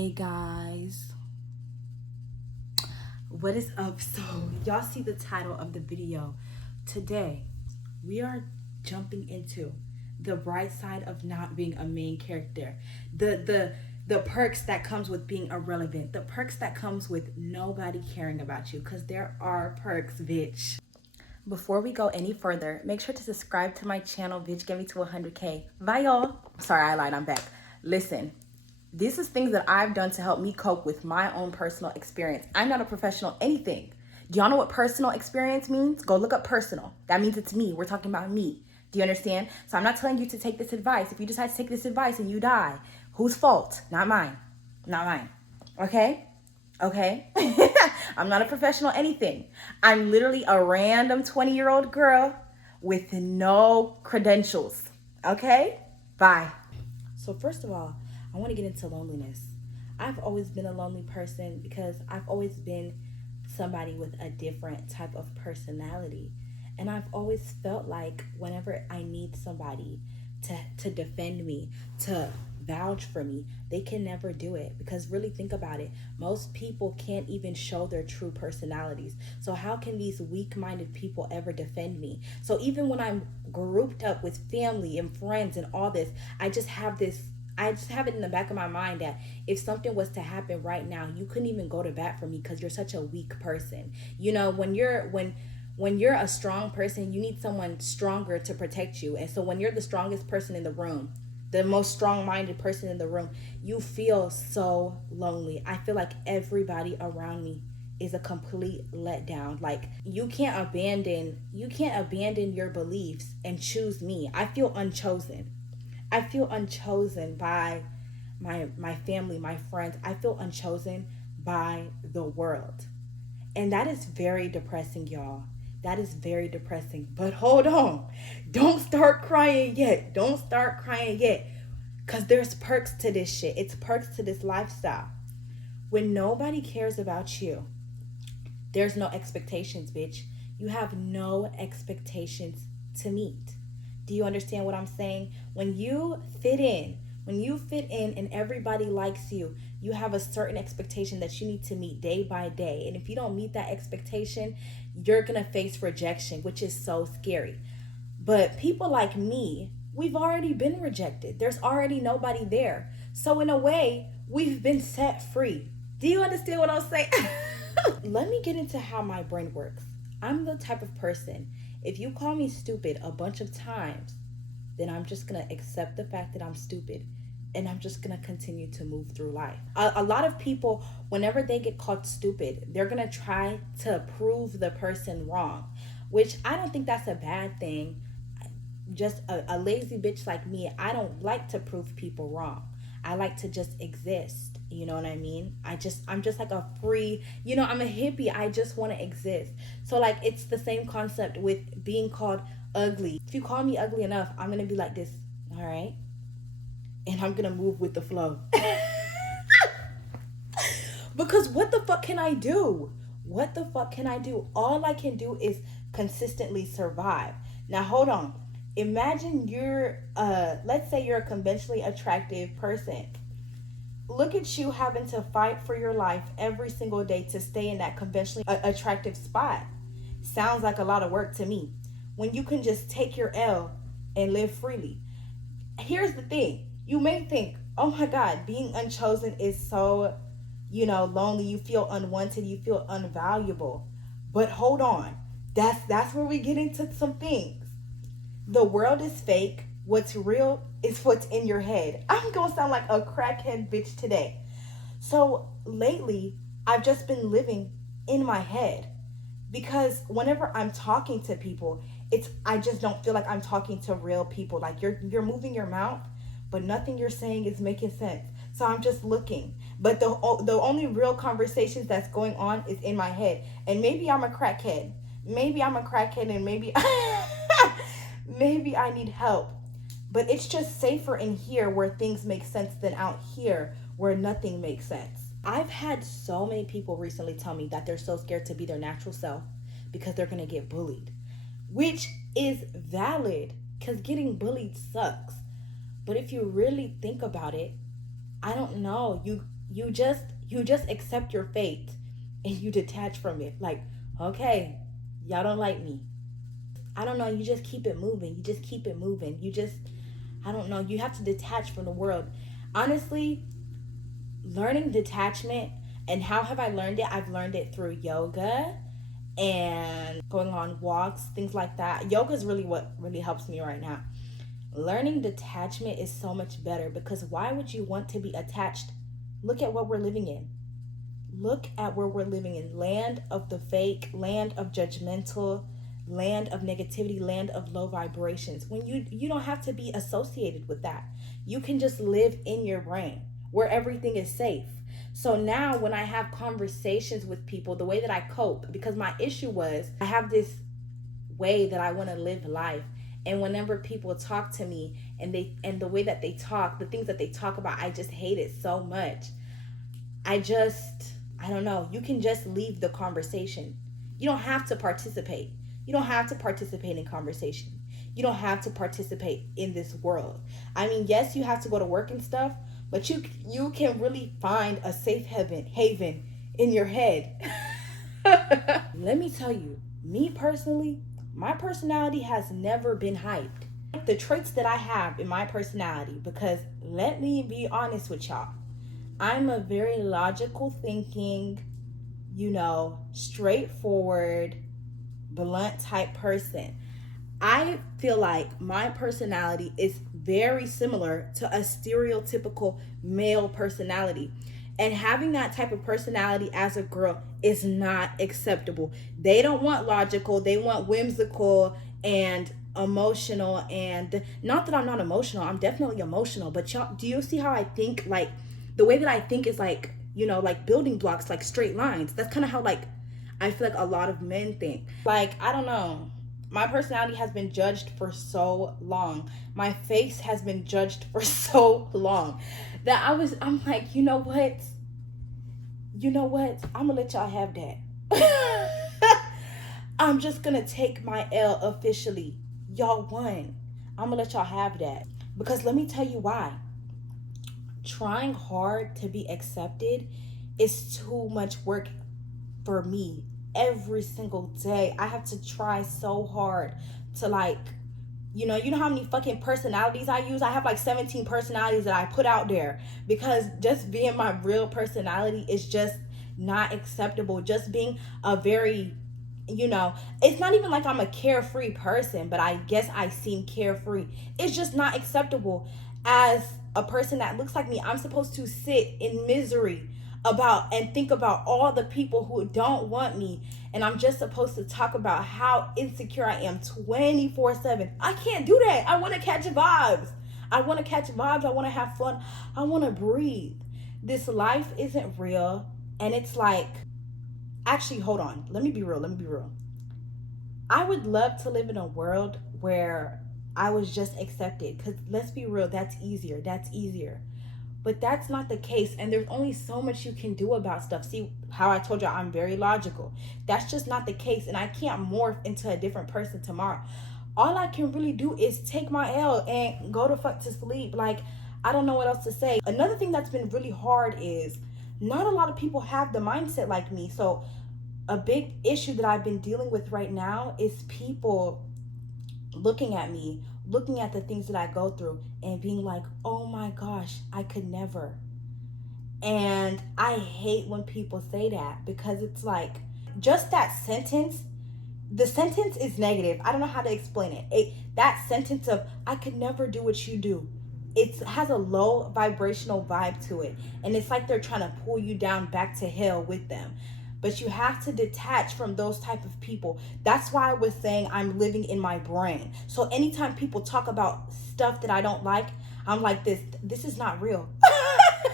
Hey guys, what is up? So y'all see the title of the video. Today we are jumping into the bright side of not being a main character, the perks that comes with being irrelevant, the perks that comes with nobody caring about you, because there are perks, bitch. Before we go any further, make sure to subscribe to my channel, bitch. Get me to 100K. Bye, y'all. Sorry, I lied. I'm back. Listen, this is things that I've done to help me cope with my own personal experience. I'm not a professional anything. Do y'all know what personal experience means? Go look up personal. That means it's me. We're talking about me. Do you understand? So I'm not telling you to take this advice. If you decide to take this advice and you die, whose fault? Not mine. Not mine. Okay? Okay? I'm not a professional anything. I'm literally a random 20-year-old girl with no credentials. Okay? Bye. So first of all, I want to get into loneliness. I've always been a lonely person because I've always been somebody with a different type of personality. And I've always felt like whenever I need somebody to defend me, to vouch for me, they can never do it. Because really think about it, most people can't even show their true personalities. So how can these weak-minded people ever defend me? So even when I'm grouped up with family and friends and all this, I just have it in the back of my mind that if something was to happen right now, you couldn't even go to bat for me because you're such a weak person. You know, when you're a strong person, you need someone stronger to protect you. And so when you're the strongest person in the room, the most strong-minded person in the room, you feel so lonely. I feel like everybody around me is a complete letdown. Like you can't abandon your beliefs and choose me. I feel unchosen. I feel unchosen by my family, my friends. I feel unchosen by the world. And that is very depressing, y'all. That is very depressing. But hold on. Don't start crying yet. Don't start crying yet. Because there's perks to this shit. It's perks to this lifestyle. When nobody cares about you, there's no expectations, bitch. You have no expectations to meet. Do you understand what I'm saying? When you fit in and everybody likes you, you have a certain expectation that you need to meet day by day. And if you don't meet that expectation, you're going to face rejection, which is so scary. But people like me, we've already been rejected. There's already nobody there. So in a way, we've been set free. Do you understand what I'm saying? Let me get into how my brain works. I'm the type of person, if you call me stupid a bunch of times, then I'm just going to accept the fact that I'm stupid. And I'm just going to continue to move through life. A lot of people, whenever they get called stupid, they're going to try to prove the person wrong, which I don't think that's a bad thing. Just a lazy bitch like me, I don't like to prove people wrong. I like to just exist. You know what I mean? I'm just like a free, I'm a hippie. I just want to exist. So like, it's the same concept with being called ugly. If you call me ugly enough, I'm going to be like this. All right. And I'm going to move with the flow. Because what the fuck can I do? What the fuck can I do? All I can do is consistently survive. Now, hold on. Imagine let's say you're a conventionally attractive person. Look at you having to fight for your life every single day to stay in that conventionally attractive spot. Sounds like a lot of work to me. When you can just take your L and live freely. Here's the thing. You may think, oh my God, being unchosen is so, lonely. You feel unwanted. You feel unvaluable. But hold on. That's where we get into some things. The world is fake. What's real is what's in your head. I'm going to sound like a crackhead bitch today. So lately, I've just been living in my head. Because whenever I'm talking to people, I just don't feel like I'm talking to real people. Like you're moving your mouth, but nothing you're saying is making sense. So I'm just looking. But the only real conversations that's going on is in my head. And maybe I'm a crackhead. And maybe maybe I need help. But it's just safer in here where things make sense than out here where nothing makes sense. I've had so many people recently tell me that they're so scared to be their natural self because they're going to get bullied, which is valid because getting bullied sucks. But if you really think about it, I don't know. you just accept your fate and you detach from it. Like, okay, y'all don't like me. I don't know, you just keep it moving. You just keep it moving. You just, I don't know, you have to detach from the world. Honestly, learning detachment, and how have I learned it? I've learned it through yoga and going on walks, things like that. Yoga is really what really helps me right now. Learning detachment is so much better, because why would you want to be attached? Look at what we're living in. Look at where we're living in. Land of the fake, land of judgmental, land of negativity, land of low vibrations. When you don't have to be associated with that. You can just live in your brain where everything is safe. So now when I have conversations with people, the way that I cope, because my issue was I have this way that I want to live life. And whenever people talk to me, and the way that they talk, the things that they talk about, I just hate it so much. I just, I don't know. You can just leave the conversation. You don't have to participate. You don't have to participate in conversation. You don't have to participate in this world. I mean, yes, you have to go to work and stuff, but you can really find a safe haven in your head. Let me tell you, me personally, my personality has never been hyped. The traits that I have in my personality, because let me be honest with y'all, I'm a very logical thinking, straightforward, blunt type person. I feel like my personality is very similar to a stereotypical male personality. And having that type of personality as a girl is not acceptable. They don't want logical, they want whimsical and emotional. And not that I'm not emotional, I'm definitely emotional. But y'all, do you see how I think? Like, the way that I think is like, like building blocks, like straight lines. That's kind of how, like, I feel like a lot of men think. Like, I don't know. My personality has been judged for so long. My face has been judged for so long that I'm like, you know what? You know what? I'm gonna let y'all have that. I'm just gonna take my L officially. Y'all won. I'm gonna let y'all have that. Because let me tell you why. Trying hard to be accepted is too much work for me. Every single day I have to try so hard to, like, you know how many fucking personalities I use? I have like 17 personalities that I put out there, because just being my real personality is just not acceptable. Just being a very, it's not even like I'm a carefree person, but I guess I seem carefree. It's just not acceptable. As a person that looks like me, I'm supposed to sit in misery about and think about all the people who don't want me, and I'm just supposed to talk about how insecure I am 24/7. I can't do that. I want to catch vibes. I want to catch vibes. I want to have fun. I want to breathe. This life isn't real. And it's like, actually, hold on. Let me be real. Let me be real. I would love to live in a world where I was just accepted. Because let's be real, that's easier. That's easier. But that's not the case. And there's only so much you can do about stuff. See how I told you I'm very logical. That's just not the case. And I can't morph into a different person tomorrow. All I can really do is take my L and go to fuck to sleep. Like, I don't know what else to say. Another thing that's been really hard is not a lot of people have the mindset like me. So a big issue that I've been dealing with right now is people looking at me, looking at the things that I go through, and being like, oh my gosh, I could never. And I hate when people say that, because it's like, just that sentence, the sentence is negative. I don't know how to explain it. That sentence of, I could never do what you do, it has a low vibrational vibe to it. And it's like they're trying to pull you down back to hell with them. But you have to detach from those type of people. That's why I was saying I'm living in my brain. So anytime people talk about stuff that I don't like, I'm like, this is not real.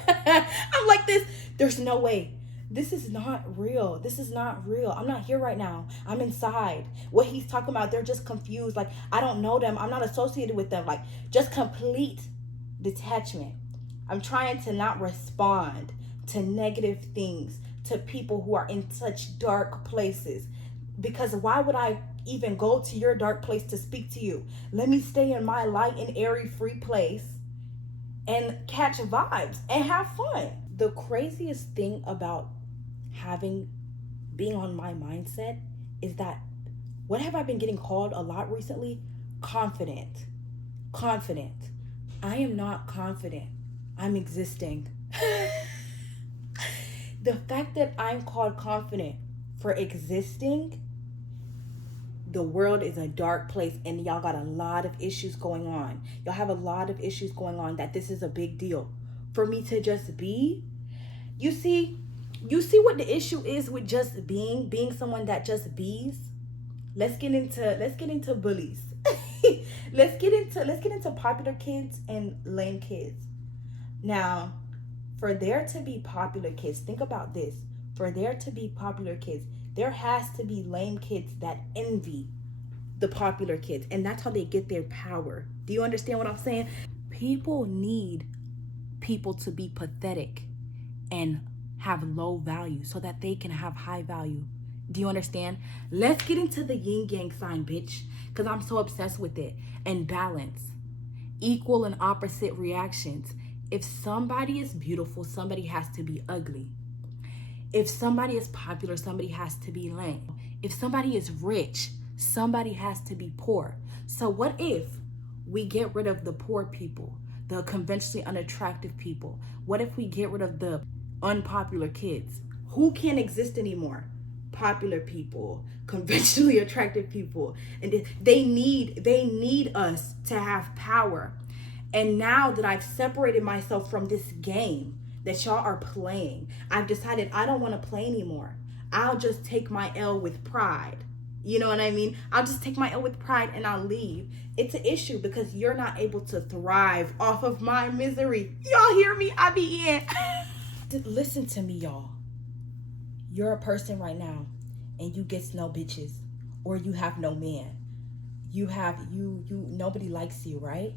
I'm like this, there's no way. This is not real. This is not real. I'm not here right now. I'm inside. What he's talking about, they're just confused. Like, I don't know them. I'm not associated with them. Like, just complete detachment. I'm trying to not respond to negative things, to people who are in such dark places. Because why would I even go to your dark place to speak to you? Let me stay in my light and airy free place and catch vibes and have fun. The craziest thing about having being on my mindset is that what have I been getting called a lot recently? Confident. Confident. I am not confident. I'm existing. The fact that I'm called confident for existing, the world is a dark place and y'all got a lot of issues going on. Y'all have a lot of issues going on that this is a big deal. For me to just be, you see, what the issue is with just being someone that just bees. Let's get into bullies. let's get into popular kids and lame kids. Now, for there to be popular kids, think about this. For there to be popular kids, there has to be lame kids that envy the popular kids, and that's how they get their power. Do you understand what I'm saying? People need people to be pathetic and have low value so that they can have high value. Do you understand? Let's get into the yin yang sign, bitch, because I'm so obsessed with it. And balance, equal and opposite reactions. If somebody is beautiful, somebody has to be ugly. If somebody is popular, somebody has to be lame. If somebody is rich, somebody has to be poor. So what if we get rid of the poor people, the conventionally unattractive people? What if we get rid of the unpopular kids? Who can't exist anymore? Popular people, conventionally attractive people. And they need us to have power. And now that I've separated myself from this game that y'all are playing, I've decided I don't want to play anymore. I'll just take my L with pride. You know what I mean? I'll just take my L with pride and I'll leave. It's an issue because you're not able to thrive off of my misery. Y'all hear me? I be in. Listen to me, y'all. You're a person right now and you get no bitches, or you have no man. Nobody likes you, right?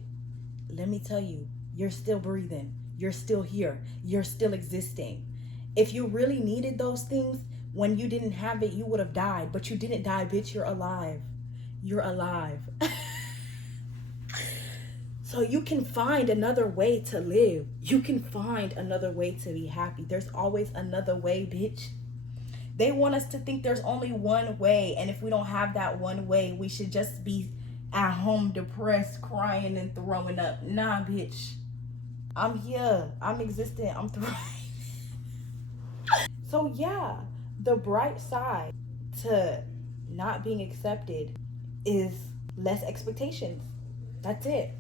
Let me tell you, you're still breathing. You're still here. You're still existing. If you really needed those things, when you didn't have it, you would have died. But you didn't die, bitch. You're alive. You're alive. So you can find another way to live. You can find another way to be happy. There's always another way, bitch. They want us to think there's only one way. And if we don't have that one way, we should just be at home depressed, crying and throwing up. Nah, bitch. I'm here. I'm existing. I'm thriving. So yeah, the bright side to not being accepted is less expectations. That's it.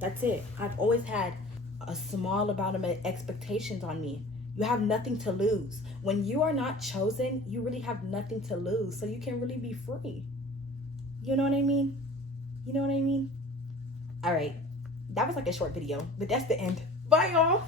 That's it. I've always had a small amount of expectations on me. You have nothing to lose. When you are not chosen, you really have nothing to lose. So you can really be free. You know what I mean? You know what I mean? All right. That was like a short video, but that's the end. Bye, y'all.